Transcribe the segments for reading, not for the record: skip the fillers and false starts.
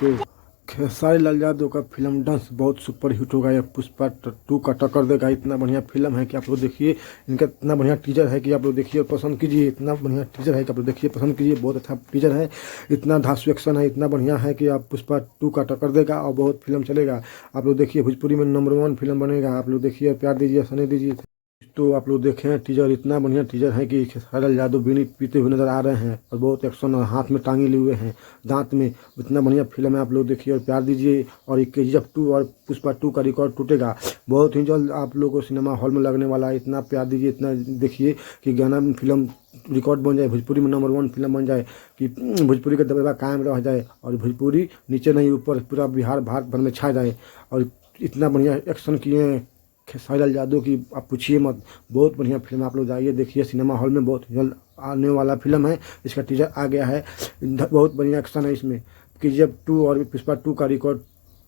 तो खेसारी लाल यादव का film dance बहुत सुपर हिट होगा। यह पुष्पा 2 का टक्कर देगा। इतना बढ़िया फिल्म है कि आप लोग देखिए। इनका इतना बढ़िया टीजर है कि आप लोग देखिए और पसंद कीजिए। इतना बढ़िया टीजर है कि आप लोग देखिए पसंद कीजिए। बहुत अच्छा टीजर है, इतना धांसू एक्शन है, इतना बढ़िया है कि आप पुष्पा 2 का टक्कर देगा और बहुत फिल्म चलेगा। आप लोग देखिए भोजपुरी में नंबर 1 फिल्म बनेगा। आप लोग देखिए, प्यार दीजिए, सने दीजिए। तो आप लोग देखें टीजर, इतना बढ़िया टीजर है कि खेसारी लाल यादव बीड़ी पीते हुए नजर आ रहे हैं और बहुत एक्शन और हाथ में टांगे लिए हुए हैं दांत में। इतना बढ़िया फिल्म है, आप लोग देखिए और प्यार दीजिए। और KGF 2 और पुष्पा 2 का रिकॉर्ड टूटेगा बहुत ही जल्द। आप लोगों को सिनेमा हॉल में लगने वाला है। इतना प्यार दीजिए, इतना देखिए कि गाना फिल्म रिकॉर्ड बन जाए, भोजपुरी में नंबर 1 फिल्म बन जाए, कि भोजपुरी का दबदबा कायम रह जाए और भोजपुरी नीचे नहीं ऊपर पूरा बिहार भारत भर में छा जाए। और इतना बढ़िया एक्शन किए हैं खेसारी लाल यादव की, आप पूछिए मत। बहुत बढ़िया फिल्म, आप लोग जाइए देखिए सिनेमा हॉल में। बहुत जल्द आने वाला फिल्म है, इसका टीजर आ गया है। बहुत बढ़िया एक्शन है इसमें। KGF 2 और पुष्पा 2 का रिकॉर्ड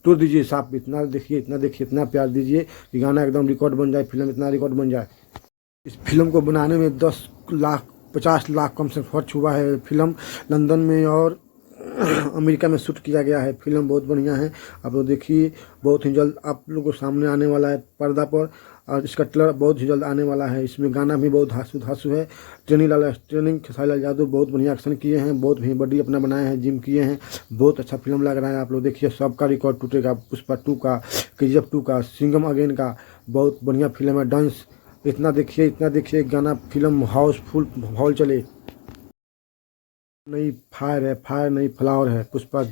तोड़ दीजिए साहब। इतना देखिए, इतना देखिए, इतना प्यार दीजिए कि गाना एकदम रिकॉर्ड बन जाए, फिल्म इतना रिकॉर्ड बन जाए। इस फिल्म को बनाने में 10 लाख 50 लाख कम से खर्च हुआ है। फिल्म लंदन में और अमेरिका में शूट किया गया है। फिल्म बहुत बढ़िया है, आप लोग देखिए। बहुत ही जल्द आप लोगों को सामने आने वाला है पर्दा पर। और इसका ट्रेलर बहुत ही जल्द आने वाला है। इसमें गाना भी बहुत धांसू धांसू है। ट्रेनिंग खेसारी लाल यादव बहुत बढ़िया एक्शन किए हैं, बहुत भी बॉडी अपना बनाए हैं, जिम किए हैं। बहुत अच्छा फिल्म लग रहा है। आप लोग देखिए, सबका रिकॉर्ड टूटेगा। पुष्पा 2 का, KGF 2 का, सिंघम अगेन का। बहुत बढ़िया फिल्म है। डांस इतना देखिए, इतना देखिए। गाना फिल्म हाउसफुल हॉल चले। नहीं फायर है, फायर नहीं फ्लावर है। पुष्पा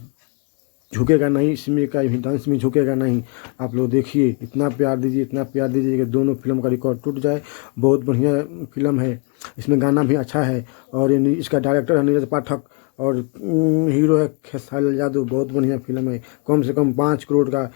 झुकेगा नहीं, इसमें का भी डांस में झुकेगा नहीं। आप लोग देखिए, इतना प्यार दीजिए, इतना प्यार दीजिए कि दोनों फिल्म का रिकॉर्ड टूट जाए। बहुत बढ़िया फिल्म है, इसमें गाना भी अच्छा है। और इसका डायरेक्टर है नीरज पाठक और हीरो है खेसारी लाल यादव। बहुत बढ़िया फिल्म है। कम से कम 5 करोड़ का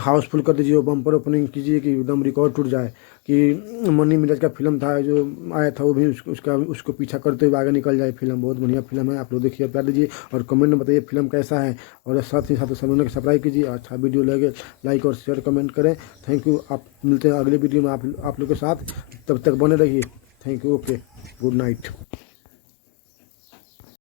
हाउसफुल कर दीजिए, बम्पर ओपनिंग कीजिए कि एकदम रिकॉर्ड टूट जाए। कि मनी मिराज का फिल्म था जो आया था, वो भी उसको पीछा करते हुए आगे निकल जाए। फिल्म बहुत बढ़िया फिल्म है, आप लोग देखिए, प्यार दीजिए और कमेंट में बताइए फिल्म कैसा है। और साथ ही साथ सभी को सब्सक्राइब कीजिए। अच्छा वीडियो लगे लाइक और शेयर कमेंट करें। Thank you. आप मिलते हैं अगले वीडियो में आप लोग के साथ। तब तक बने रहिए। Thank you. Okay, good night.